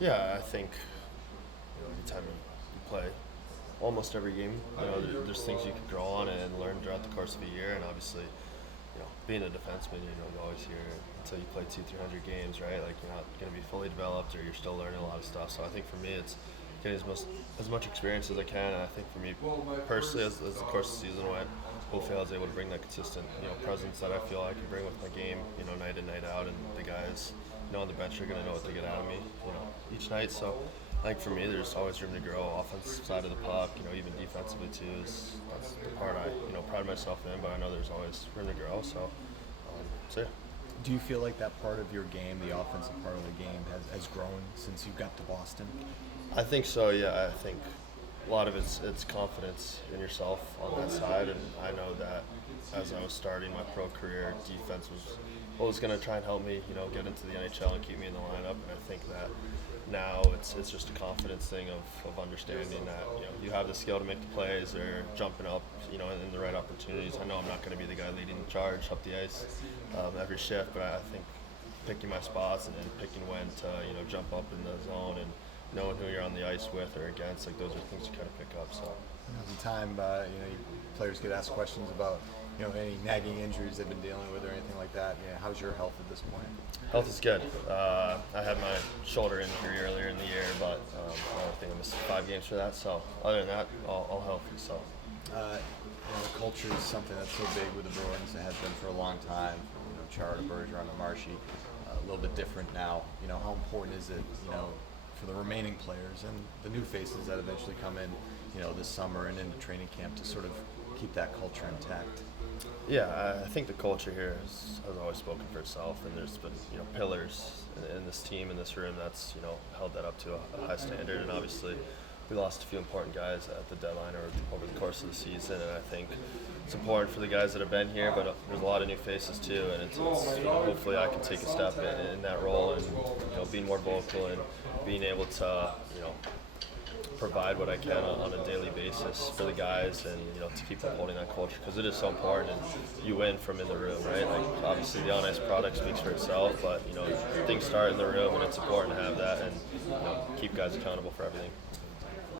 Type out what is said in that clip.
Yeah, I think anytime you play almost every game, there's things you can grow on and learn throughout the course of a year. And obviously, being a defenseman, you always hear until you play 200, 300 games, right? Like you're not going to be fully developed or you're still learning a lot of stuff. So I think for me, it's getting as much experience as I can. And I think for me personally, as the course of the season went, hopefully I was able to bring that consistent, presence that I feel I can bring with my game, night in, night out. And the guys, on the bench are going to know what to get out of me, each night. So I think for me, there's always room to grow. Offensive side of the puck, even defensively too, that's the part I, pride myself in. But I know there's always room to grow. So yeah. Do you feel like that part of your game, the offensive part of the game, has grown since you got to Boston? I think so. Yeah, I think a lot of it's confidence in yourself on that side, and I know that as I was starting my pro career, defense was always going to try and help me, get into the NHL and keep me in the lineup. And I think that now it's just a confidence thing of understanding that you have the skill to make the plays or jumping up, in the right opportunities. I know I'm not going to be the guy leading the charge up the ice every shift, but I think picking my spots and picking when to jump up in the zone and knowing who you're on the ice with or against, like those are things you kind of pick up. So At the time, players get asked questions about any nagging injuries they've been dealing with or anything like that. Yeah, how's your health at this point? health is good. I had my shoulder injury earlier in the year, but I think I missed 5 games for that. So other than that, all healthy. So The culture is something that's so big with the Bruins. It has been for a long time. Chara, Bergeron, and Marshy, a little bit different now. How important is it, for the remaining players and the new faces that eventually come in, this summer and into training camp to sort of keep that culture intact? yeah, I think the culture here has always spoken for itself, and there's been pillars in this team in this room that's held that up to a high standard, and obviously we lost a few important guys at the deadline or over the course of the season, and I think it's important for the guys that have been here, but there's a lot of new faces too, and it's hopefully I can take a step in that role and being more vocal and being able to provide what I can on a daily basis for the guys and to keep upholding that culture because it is so important and you win from in the room, right? Like obviously the on ice product speaks for itself, but things start in the room and it's important to have that and keep guys accountable for everything.